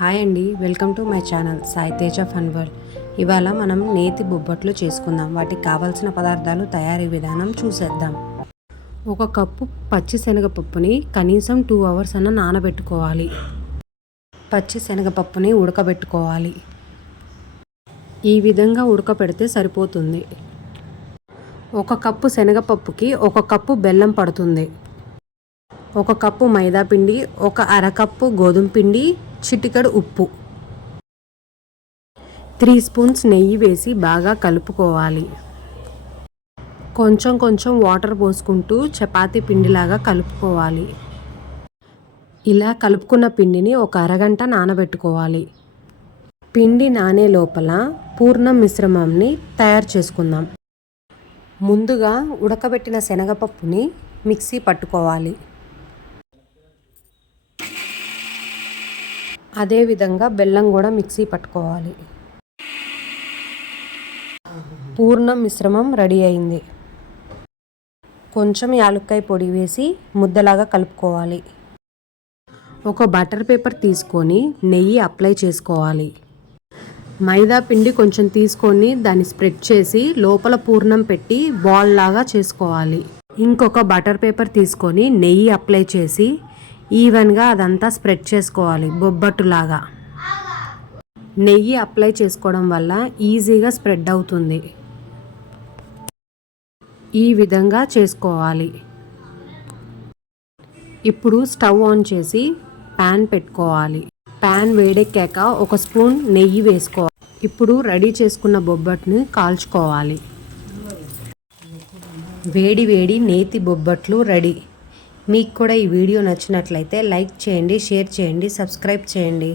Hi అండి welcome to my channel Sai Teja fun world. ఇవాళ మనం నేతి బొబ్బట్లు చేసుకుందాం. వాటికి కావాల్సిన పదార్థాలు తయారీ విధానం చూసేద్దాం. ఒక కప్పు పచ్చి శనగపప్పుని కనీసం టూ అవర్స్ అన్న నానబెట్టుకోవాలి. పచ్చి శనగపప్పుని ఉడకబెట్టుకోవాలి. ఈ విధంగా ఉడకపెడితే సరిపోతుంది. ఒక కప్పు శనగపప్పుకి ఒక కప్పు బెల్లం పడుతుంది. ఒక కప్పు మైదా పిండి ఒక అరకప్పు గోధుమ పిండి చిటికడు ఉప్పు. త్రీ స్పూన్స్ నెయ్యి వేసి బాగా కలుపుకోవాలి. కొంచెం కొంచెం వాటర్ పోసుకుంటూ చపాతీ పిండిలాగా కలుపుకోవాలి. ఇలా కలుపుకున్న పిండిని ఒక అరగంట నానబెట్టుకోవాలి. పిండి నానే లోపల పూర్ణం మిశ్రమంని తయారు చేసుకుందాం. ముందుగా ఉడకబెట్టిన శనగపప్పుని మిక్సీ పట్టుకోవాలి. అదేవిధంగా బెల్లం కూడా మిక్సీ పట్టుకోవాలి. పూర్ణం మిశ్రమం రెడీ అయింది. కొంచెం యాలుక్కాయ పొడి వేసి ముద్దలాగా కలుపుకోవాలి. ఒక బటర్ పేపర్ తీసుకొని నెయ్యి అప్లై చేసుకోవాలి. మైదా పిండి కొంచెం తీసుకొని దాన్ని స్ప్రెడ్ చేసి లోపల పూర్ణం పెట్టి బాల్ లాగా చేసుకోవాలి. ఇంకొక బటర్ పేపర్ తీసుకొని నెయ్యి అప్లై చేసి ఈవెన్గా అదంతా స్ప్రెడ్ చేసుకోవాలి బొబ్బట్టులాగా. నెయ్యి అప్లై చేసుకోవడం వల్ల ఈజీగా స్ప్రెడ్ అవుతుంది. ఈ విధంగా చేసుకోవాలి. ఇప్పుడు స్టవ్ ఆన్ చేసి ప్యాన్ పెట్టుకోవాలి. ప్యాన్ వేడెక్కాక ఒక స్పూన్ నెయ్యి వేసుకోవాలి. ఇప్పుడు రెడీ చేసుకున్న బొబ్బట్టుని కాల్చుకోవాలి. వేడి వేడి నేతి బొబ్బట్లు రెడీ. మీకు కూడా ఈ వీడియో నచ్చినట్లయితే లైక్ చేయండి షేర్ చేయండి సబ్స్క్రైబ్ చేయండి.